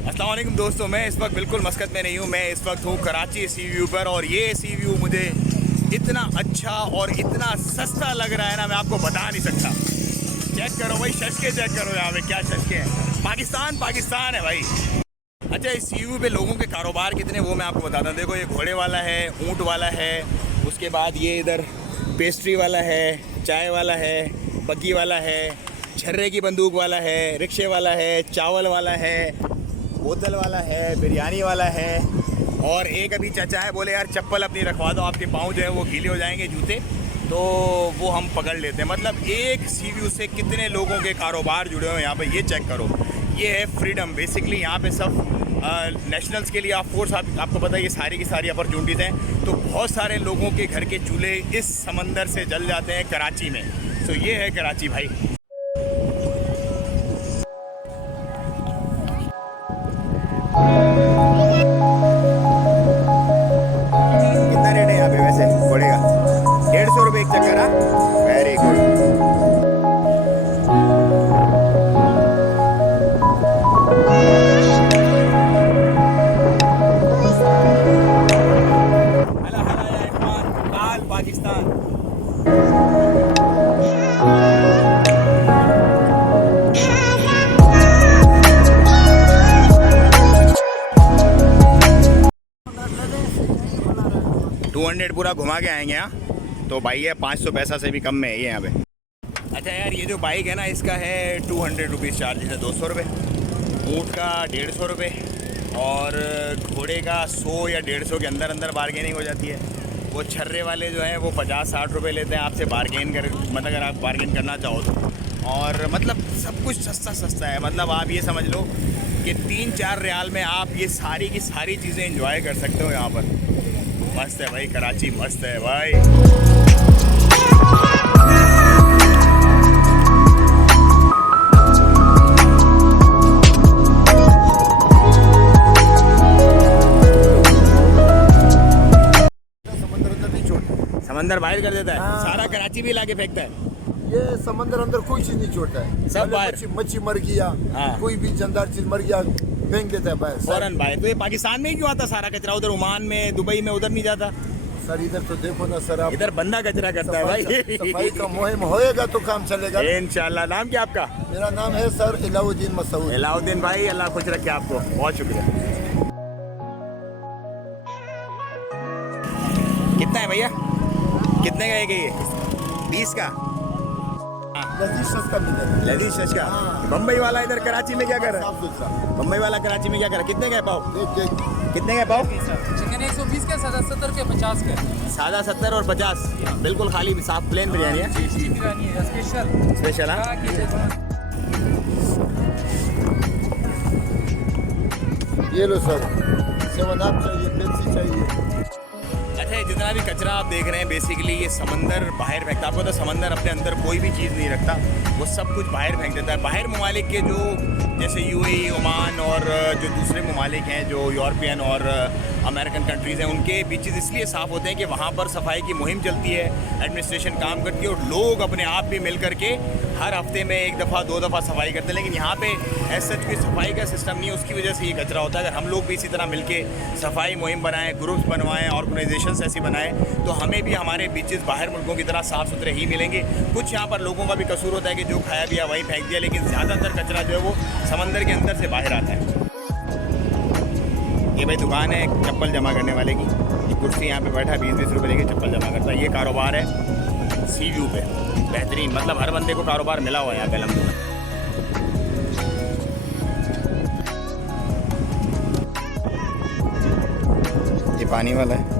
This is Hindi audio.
अस्सलाम वालेकुम दोस्तों, मैं इस वक्त बिल्कुल मस्कत में नहीं हूँ। मैं इस वक्त हूँ कराची सी व्यू पर और ये सी व्यू मुझे इतना अच्छा और इतना सस्ता लग रहा है ना, मैं आपको बता नहीं सकता। चेक करो भाई, शशके चेक करो यहाँ पे, क्या शशके हैं। पाकिस्तान पाकिस्तान है भाई। अच्छा, इस सी व्यू पे लोगों के कारोबार कितने वो मैं आपको बताता हूँ। देखो, ये घोड़े वाला है, ऊँट वाला है, उसके बाद ये इधर पेस्ट्री वाला है, चाय वाला है, बग्गी वाला है, छर्रे की बंदूक वाला है, रिक्शे वाला है, चावल वाला है, बोतल वाला है, बिरयानी वाला है। और एक अभी चाचा है, बोले यार चप्पल अपनी रखवा दो, आपके पाँव जो है वो गीले हो जाएंगे, जूते, तो वो हम पकड़ लेते हैं। मतलब एक सी व्यू से कितने लोगों के कारोबार जुड़े हुए हैं यहाँ पे, ये चेक करो। ये है फ्रीडम। बेसिकली यहाँ पे सब नेशनल्स के लिए आप फोर्स, आपको पता है ये सारी की सारी अपॉर्चुनिटीज़ हैं। तो बहुत सारे लोगों के घर के चूल्हे इस समंदर से जल जाते हैं कराची में। तो ये है कराची भाई। कितना रेट है यहाँ पे वैसे घोड़े का? 150 रुपये एक चक्कर। हाँ, वेरी गुड। पाकिस्तान 200 पूरा घुमा के आएंगे यहाँ। तो भाई है 500 पैसा से भी कम में है ये यहाँ पे। अच्छा यार, ये जो बाइक है ना, इसका है 200 रुपीज़ चार्जेस है, 200 रुपये। ऊँट का 150 रुपये और घोड़े का 100 या 150 के अंदर अंदर बार्गेनिंग हो जाती है। वो छर्रे वाले जो हैं वो 50-60 रुपये लेते हैं आपसे बार्गेन कर, मतलब अगर आप बार्गेन करना चाहो तो। और मतलब सब कुछ सस्ता सस्ता है। मतलब आप ये समझ लो कि 3-4 रियाल में आप ये सारी की सारी चीज़ें एंजॉय कर सकते हो यहाँ पर। मस्त है भाई, कराची मस्त है भाई। समंदर बाहर कर देता है। हाँ। सारा कराची भी लाके फेंकता है। ये समंदर अंदर कोई चीज नहीं छोड़ता है, सब बाहर। मच्छी मर गया। हाँ। कोई भी जानदार चीज मर गया फेंक देता है बाहर फौरन बाहर। तो ये पाकिस्तान में ही क्यों आता सारा कचरा? उधर ओमान में, दुबई में उधर नहीं जाता सर? इधर तो देखो ना सर, आप इधर बंदा कचरा करता है भाई। सफाई का मुहिम होएगा तो काम चलेगा इंशाल्लाह। नाम क्या आपका? मेरा नाम है सर इलाउद्दीन मसूद। इलाउद्दीन भाई, अल्लाह खुश रखे आपको, बहुत शुक्रिया। कितना है भैया? कितने का है ये? 20 का? लजीज शश का। बम्बई वाला इधर कराची में क्या कर रहा है? बम्बई वाला कराची में क्या कर रहा है? कितने का है पाव? कितने का पाव? चिकन 120 के, सादा 70 के, 50 के। सादा 70 और 50, बिल्कुल खाली साफ प्लेन बिरयानी है। बिरयानी है स्पेशल। स्पेशल हाँ। ये लो सर, 7 अप चाहिए, पेप्सी चाहिए। अच्छा, जितना भी कचरा आप देख रहे हैं बेसिकली ये समंदर बाहर फेंकता है। आपको तो समंदर अपने अंदर कोई भी चीज़ नहीं रखता, वो सब कुछ बाहर फेंक देता है। बाहर ममालिक के जो जैसे यूएई, ओमान और जो दूसरे ममालिक हैं जो यूरोपियन और अमेरिकन कंट्रीज़ हैं, उनके बीचेस इसलिए साफ़ होते हैं कि वहाँ पर सफाई की मुहिम चलती है, एडमिनिस्ट्रेशन काम करती है और लोग अपने आप भी मिल करके हर हफ्ते में 1 दफ़ा 2 दफ़ा सफाई करते हैं। लेकिन यहाँ पे ऐसा कोई सफाई का सिस्टम नहीं है, उसकी वजह से ये कचरा होता है। अगर हम लोग भी इसी तरह मिल के सफाई मुहिम बनाएं, ग्रुप्स बनवाएं, ऑर्गेनाइजेशन ऐसी बनाएं, तो हमें भी हमारे बीचेस बाहर मुल्कों की तरह साफ़ सुथरे ही मिलेंगे। कुछ यहाँ पर लोगों का भी कसूर होता है कि जो खाया पिया वही फेंक दिया, लेकिन ज़्यादातर कचरा जो है वो समंदर के अंदर से बाहर आता है। ये भाई दुकान है चप्पल जमा करने वाले की। ये कुर्सी यहाँ पे बैठा 20-20 रुपये लेके चप्पल जमा करता है। ये कारोबार है सी व्यू पे, बेहतरीन। मतलब हर बंदे को कारोबार मिला हुआ है यहाँ पे अलहम्दुलिल्लाह। ये पानी वाला है।